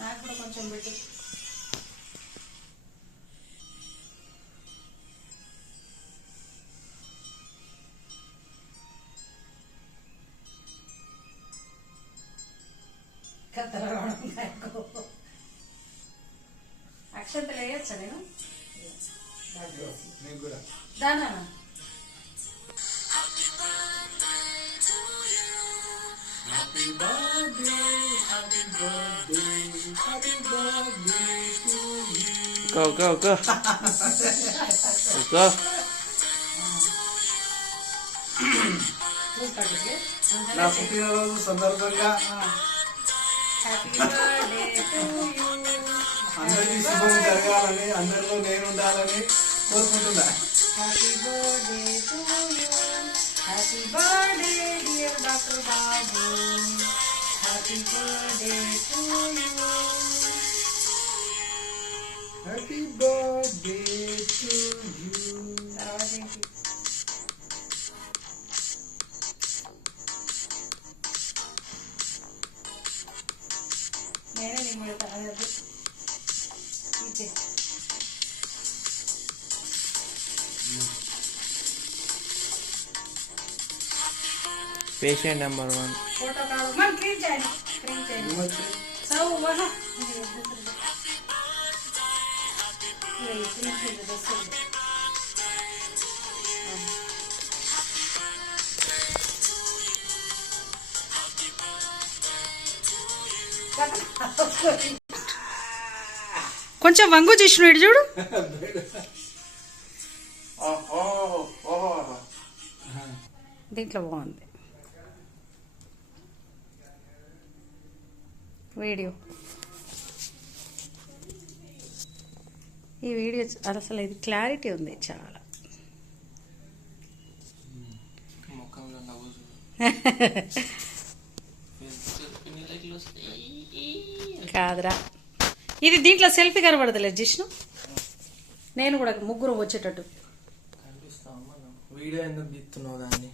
నాకు కూడా కొంచెం పెట్టు. అక్షంతలు వేయచ్చా నేను దానా? నా పుట్టినరోజు సందర్భంగా అందరికీ శుభం జరగాలని, అందరిలో నేను ఉండాలని కోరుకుంటున్నా. Happy birthday to you, happy birthday dear doctor Babu, happy birthday to you, happy birthday to you. నేనే నీకు పెడతా. అదే పేషెంట్ నెంబర్ 1 ఫోటో కావాలి. మనం క్లీన్ చేయండి, క్లీన్ చేయండి. సౌ వహా క్లీన్ చేయండి బస్. కొంచెం వంగు చేసినాడు చూడు. దీంట్లో బాగుంది వీడియో. ఈ వీడియో అసలు ఇది క్లారిటీ ఉంది చాలా. కాదురా, ఇది దీంట్లో సెల్ఫీ కనబడతలేదు జిష్ణు. నేను కూడా ముగ్గురు వచ్చేటట్టు వీడియో ఎందుకు తీస్తున్నావు దాన్ని?